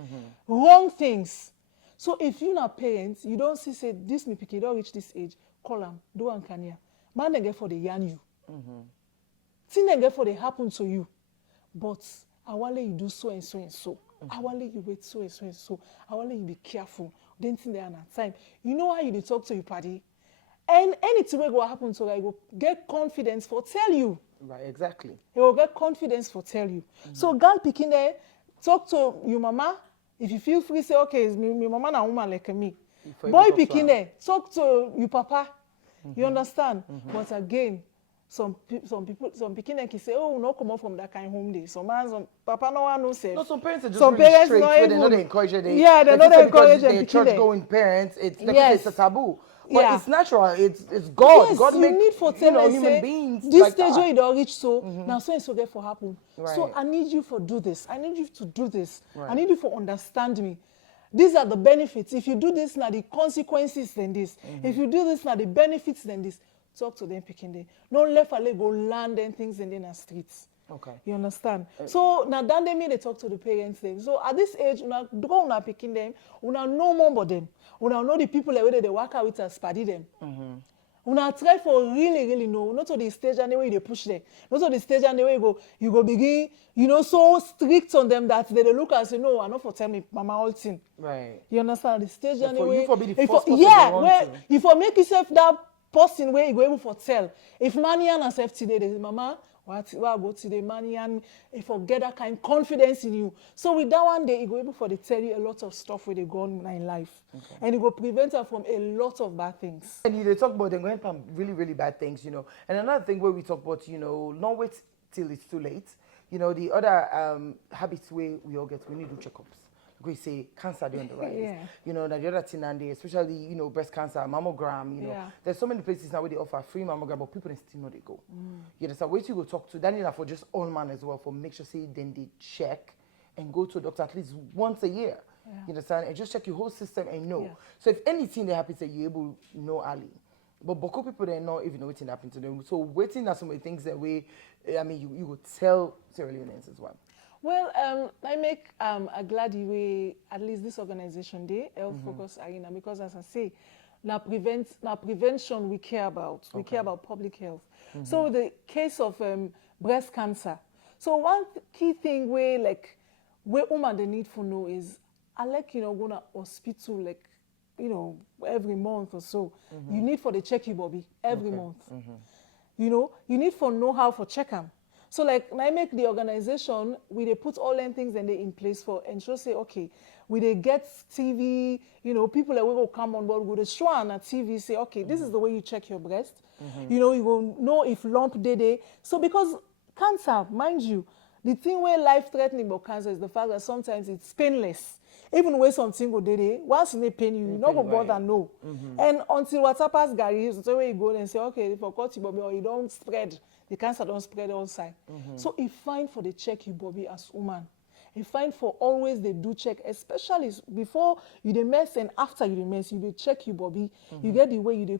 wrong things. So if you're not parents, you don't say, this me pick, you don't reach this age, call them, do and can ya. Man, they get for the yarn you. Thing they get for they happen to you. But I want you do so and so and so. I want you wait so and so and so. I want you be careful. Don't think they are not time. You know how you talk to your party? And anything will go happen to you, go get confidence for tell you. Right, exactly. He will get confidence for tell you. So girl picking there, talk to your mama. If you feel free, say, okay, it's my mama na woman like me. Boy picking there, talk to your papa. You understand? But again, some picking there can say, oh, no come out from that kind of home day. Some papa no one no say. No, some parents are just some really parents straight, not where even, they know they encourage it. Yeah, they know they encourage them. them. Church-going parents, it's like Yes. it's a taboo. But Yeah. it's natural. It's God. Yes, God you make need for tell human beings this like stage that. where you don't reach so now so and so get for happen. So Right. I need you for do this. I need you to do this. Right. I need you for understand me. These are the benefits. If you do this, now the consequences then this. If you do this, now the benefits then this. Talk to them picking there. No left a go land and things in the streets. Okay. You understand? So now then they talk to the parents then. So at this age, una go una picking them, una know more about them. Una know the people that way they work out with us, study them. Una try for really know, not to the stage and the way they push them. Not to the stage and the way you go begin, so strict on them that they look and say, no, I'm not for tell me, mama all thing. Right. You understand? The stage and the For way. you for be the if first for- person yeah, they want where to. if you make yourself that person where you go able for tell. If money and self today, they say, mama, what go today, money and if forget that kind of confidence in you. So with that one day, you go able for they tell you a lot of stuff where they go on in life. And it will prevent her from a lot of bad things. And they talk about them going from really, really bad things, And another thing where we talk about, not wait till it's too late. The other habits where we all get, we need to do checkups. We say cancer on the rise. That the other thing and they, especially, breast cancer, mammogram, There's so many places now where they offer free mammogram, but people still know they go. You understand? Wait till you go talk to, that is for just all man as well, for make sure say then they check and go to a doctor at least once a year. You understand? And just check your whole system and know. So if anything that happens, you're able to know early. But Boko people, they not even know what's happening to them. So waiting are some of the things that you would tell Sierra Leoneans as well. Well, I make a glad way at least this organization they health focus arena because as I say, now prevention we care about. We care about public health. So the case of breast cancer. So one key thing where woman they need to know is I go to hospital every month or so. You need for the check your body every month. You need for know how for check them. So I make the organization, they put all them things and they in place for ensure say, okay, they get TV, people that will come on board with a show on a TV, say, okay, this is the way you check your breast. You will know if lump they. So because cancer, mind you, the thing where life-threatening about cancer is the fact that sometimes it's painless. Even when something go day, once they pain you, you not go bother no. And until what happens, Gary, so where you go and say, okay, for cut your body or you don't spread, the cancer don't spread outside. So it's fine for the check your body as woman. It's fine for always they do check, especially before you the mess and after you the mess, you check your body. You get the way you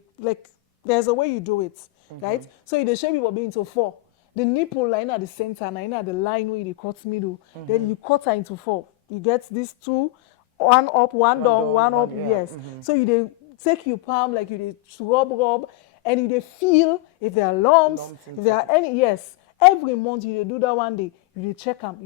there's a way you do it, right? So you shape your body into 4. The nipple line at the center, and at the line where you cut middle, then you cut her into 4. You get these 2, one up, one down, one up, yes. So you take your palm like you rub, and you feel if there are lumps, if there are any, yes. Every month you do that one day, you check them,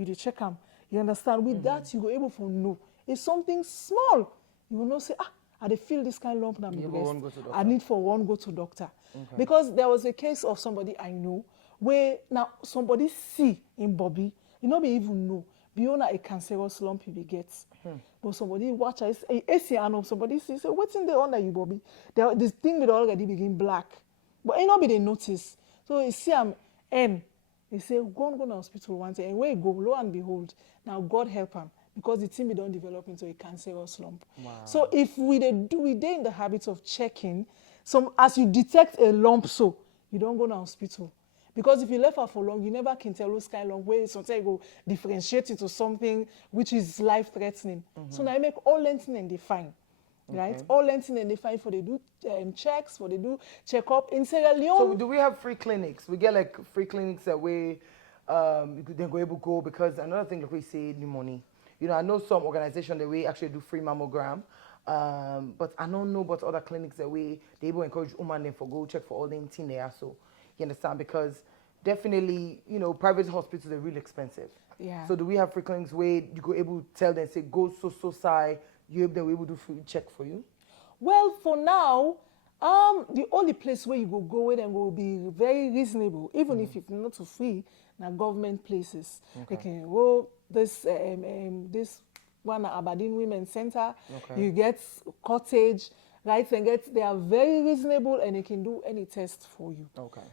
You understand? With that, you go able to know. It's something small. You will not say, I feel this kind of lump in my breast. I need for one go to doctor. Because there was a case of somebody I know where now somebody see in Bobby, you not be even know, beyond a cancerous lump he gets. But somebody watch us, somebody see, say, what's in the under you, Bobby? This thing will already begin black. But it not be they notice. So you see N, They say, go to hospital one day. And where you go, lo and behold, now God help him. Because the thing don't develop into a cancerous lump. Wow. So if we dey in the habit of checking, as you detect a lump, so you don't go to hospital. Because if you left her for long, you never can tell those kind of long ways. Sometimes you go differentiate into something which is life-threatening. So now you make all lengthen and define. Right? All lengthen and define for they do checks, for they do check-up. In Sierra Leone... So do we have free clinics? We get like free clinics that we then go able to go, because another thing like we say, new money. You know, I know some organizations that we actually do free mammogram, but I don't know about other clinics that they able encourage women for go check for all them things there. So you understand, because definitely, you know, private hospitals are really expensive. Yeah. So do we have free clinics where you go able to tell them, say, go so side, you able to do free check for you? Well, for now, the only place where you go with them will be very reasonable, even if it's not so free. Now government places, they can go this one at Aberdeen Women's Center. You get cottage, right? And they are very reasonable, and they can do any test for you.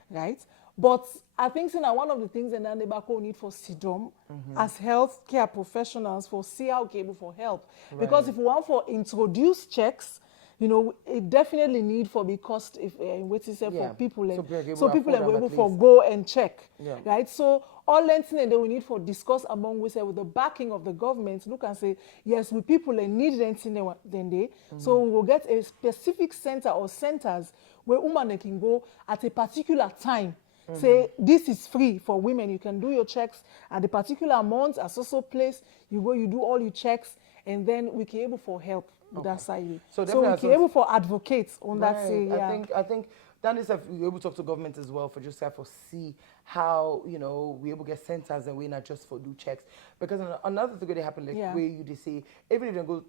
Right? But I think one of the things that they need for SIDOM as healthcare professionals for see how able for help. Right. Because if we want for introduce checks, you know, it definitely need for be cost if waiting for people, so people are able for go and check, right? So all lengthening they will need for discuss among with the backing of the government. Look and say yes, we people need lengthening then they. So we will get a specific center or centers where women can go at a particular time. Say this is free for women. You can do your checks at a particular month, at social place. You go, you do all your checks, and then we can able for help. That side. So we can able for advocates on that side. I think that is if we're able to talk to government as well for just for see how, you know, we able to get centers and we not just for do checks. Because another thing that happen, like where you they say even if they go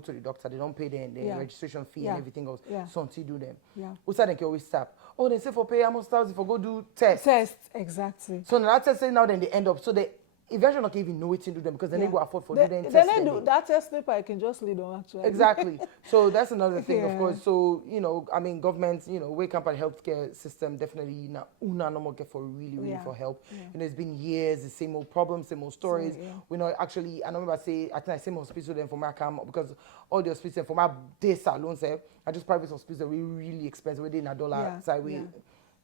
to the doctor, they don't pay their registration fee and everything else. So until you do them. What's that they can always stop? Oh, they say for pay almost $1,000 for go do tests. Tests, exactly. So now that test say now then they end up so they eventually not even know what to do them because then they go afford for doing tests. Then they do that test paper I can just lead on actually. Exactly. So that's another thing, of course. So, you know, I mean governments, you know, wake up at healthcare system definitely no more get for really for help. You know, it's been years, the same old problems, same old stories. So, we know actually I remember I think I same hospital then for my come because all the hospitals for my day salon say I just private hospitals are really expensive within $1 side we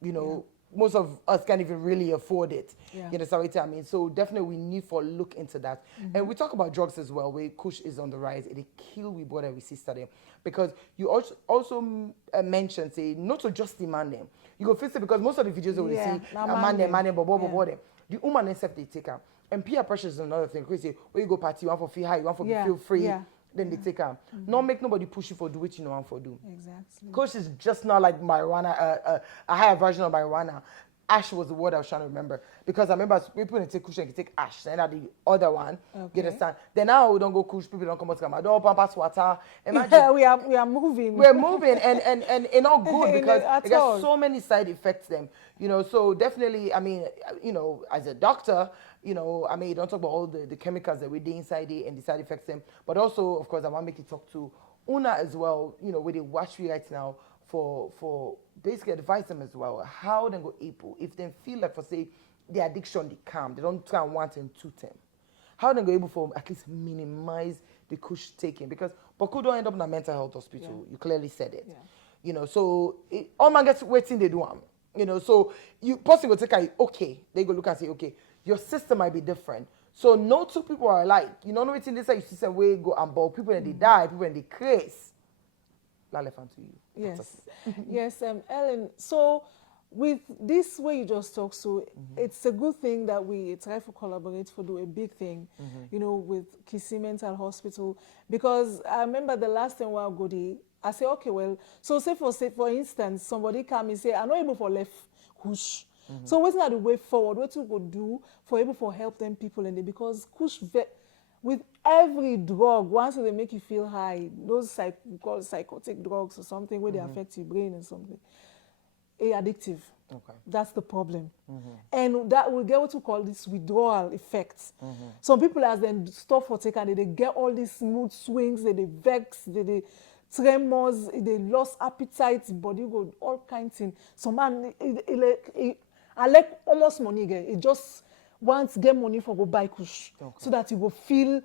you know most of us can't even really afford it. You understand what I mean? So definitely we need for look into that. And we talk about drugs as well, where kush is on the rise. It kill we brother we sister them. Because you also mentioned, say, not to just demand them. You go fix it because most of the videos that we see, man them, blah, them. The woman themselves they take out. And peer pressure is another thing. Because say, where you go party, you want for feel high, you want for feel free. Then they take them. Not make nobody push you for do what you know want for do. Exactly. Kush is just not like marijuana, a higher version of marijuana. Ash was the word I was trying to remember. Because I remember people can take kush and can take ash. And the other one, you understand? Then now we don't go kush, people don't come out to come. I don't pampas water. Imagine. we are moving. We're moving and it's not good because it got so many side effects them. You know, so definitely, I mean, you know, as a doctor, you know, I mean, you don't talk about all the chemicals that we do inside it and the side effects them. But also, of course, I want to make you talk to Una as well, you know, where they watch me right now for basically advise them as well. How they go able, if they feel like, for say, the addiction, they calm, they don't try and want and to them. How they go able for at least minimize the kush taking? Because Boku don't end up in a mental health hospital. You clearly said it. You know, so all man gets waiting they do. You know, so you person go take okay, they go look and say, okay, your system might be different. So no two people are alike. You know, waiting this you see some way go and ball people and they die, people and they craze. Lalephant to you. Yes. Yes, Ellen. So with this way you just talk, so it's a good thing that we try to collaborate for do a big thing, you know, with Keister Mental Hospital. Because I remember the last time we go there, I say, okay, well, so say for instance, somebody come and say, I'm not able for left kush. So what's not the way forward? What you could do for able for help them people in there? Because kush with every drug, once they make you feel high, those called psychotic drugs or something where they affect your brain and something, addictive. Okay. That's the problem. And that will get what we call this withdrawal effects. Some people as they stop for taking, they get all these mood swings, they vex, they tremors, they lost appetite, body go all kinds of things. So man, I like almost money again. It just wants get money for go buy kush. So that you will feel,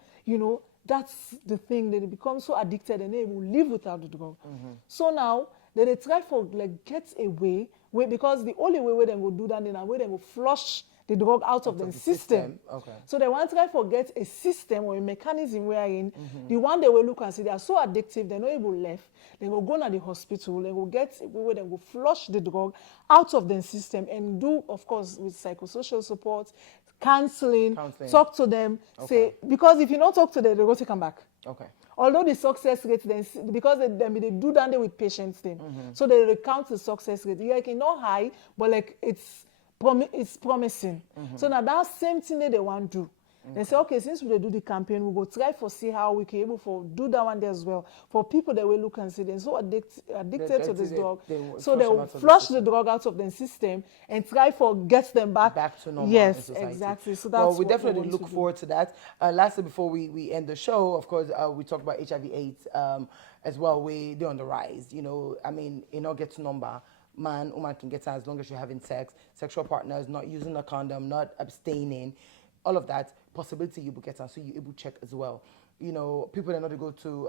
that's the thing, that they become so addicted and they will live without the drug. So now, they try for get a way, because the only way they will do that in a way they will flush the drug out of the system. Okay. So they want to try for get a system or a mechanism wherein the one they will look and see they are so addictive, they're not able to left. They will go to the hospital, they will get a way they will flush the drug out of the system and do, of course, with psychosocial support, counseling. Talk to them, say, because if you don't talk to them, they will take them back. Okay. Although the success rate, then, because they do that with patients thing, so they recount the success rate. It's not high, but it's promising. So now that same thing that they want to do. They say, okay, since we do the campaign, we will try for see how we can able for do that one there as well. For people that will look and see they're so addicted to this drug. So they will flush the drug out of the system and try for get them back to normal. Yes, exactly. So that's we definitely look forward to that. Lastly, before we end the show, of course, we talk about HIV AIDS as well. They're on the rise. Gets number. Man, woman can get as long as you're having sex, sexual partners, not using a condom, not abstaining, all of that possibility you will get, and so you able to check as well. People are not to go to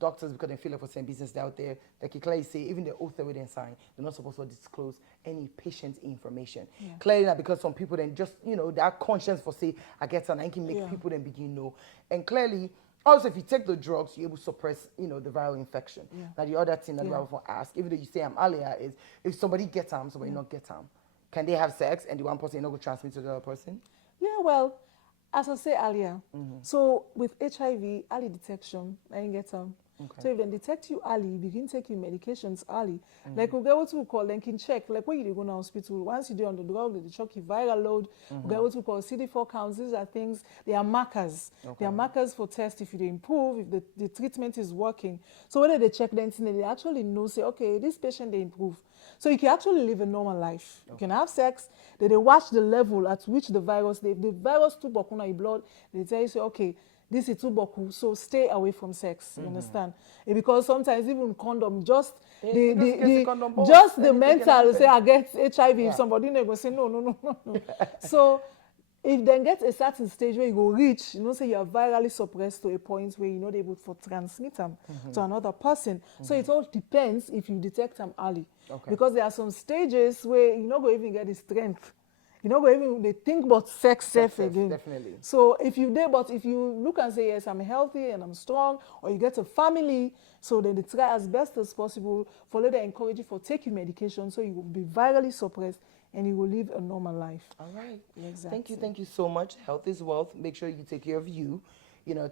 doctors because they feel like for same business out there. Like you clearly say, even the author with them sign, they're not supposed to disclose any patient information. Yeah. Clearly not because some people then just, they are conscious for say, I get and I can make people then begin know. And clearly, also, if you take the drugs, you're able to suppress, the viral infection. Yeah. Now, the other thing that I want to ask, even though you say I'm earlier, is if somebody gets them, somebody not get them, can they have sex and the one person not go transmit to the other person? Yeah, well, as I said earlier, so with HIV, early detection, I can get them. Okay. So if they detect you early, begin taking medications early. Like we get what we call, then can check, like when you go to the hospital, once you do on the drug, they check your viral load, we get what we call CD4 counts. These are things, they are markers. Okay. They are markers for test if you improve, if the treatment is working. So when they check them, they actually know, say, okay, this patient, they improve. So you can actually live a normal life. Okay. You can have sex, they watch the level at which the virus, the virus too in your blood, they tell you, say, okay, this is too boku, so stay away from sex. You understand? And because sometimes even condom, just the mental say I get HIV. If somebody never say no. So if then get a certain stage where you go reach, say you are virally suppressed to a point where you're not able to transmit them to another person. So it all depends if you detect them early. Okay. Because there are some stages where you're not going to even get the strength. They think about sex safe again. Definitely. So if you look and say, yes, I'm healthy and I'm strong, or you get a family, so then they try as best as possible for let them encourage you for taking medication so you will be virally suppressed and you will live a normal life. All right. Exactly. Thank you so much. Health is wealth. Make sure you take care of you.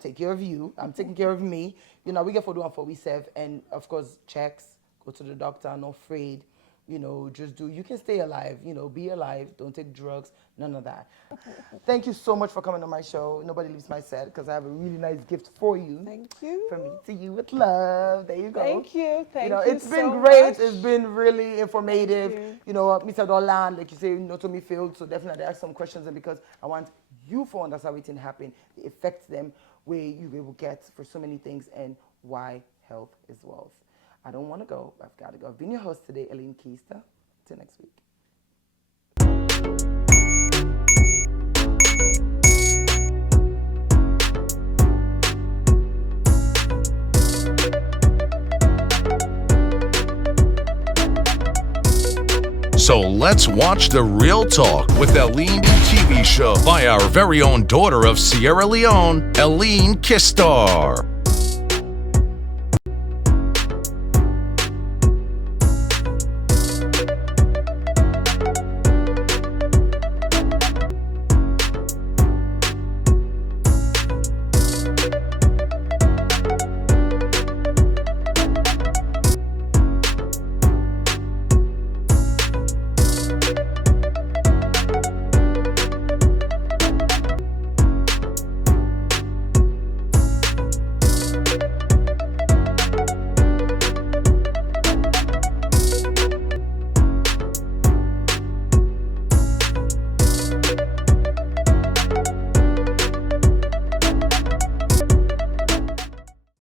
Take care of you. I'm taking care of me. We get for doing for we serve, and of course checks. Go to the doctor. Not afraid. Just do, you can stay alive, be alive, don't take drugs, none of that. Thank you so much for coming on my show. Nobody leaves my set because I have a really nice gift for you. Thank you. From me to you with love. There you go. Thank you. It's been great. It's been really informative. Mr. Dolan, like you say, to me field, so definitely ask some questions, and because I want you to understand what happen, the effects them, where you will get for so many things, and why health is wealth. I don't want to go, but I've got to go. I've been your host today, Keister. Till next week. So let's watch the Real Talk with Eileen TV show by our very own daughter of Sierra Leone, Eileen Keister.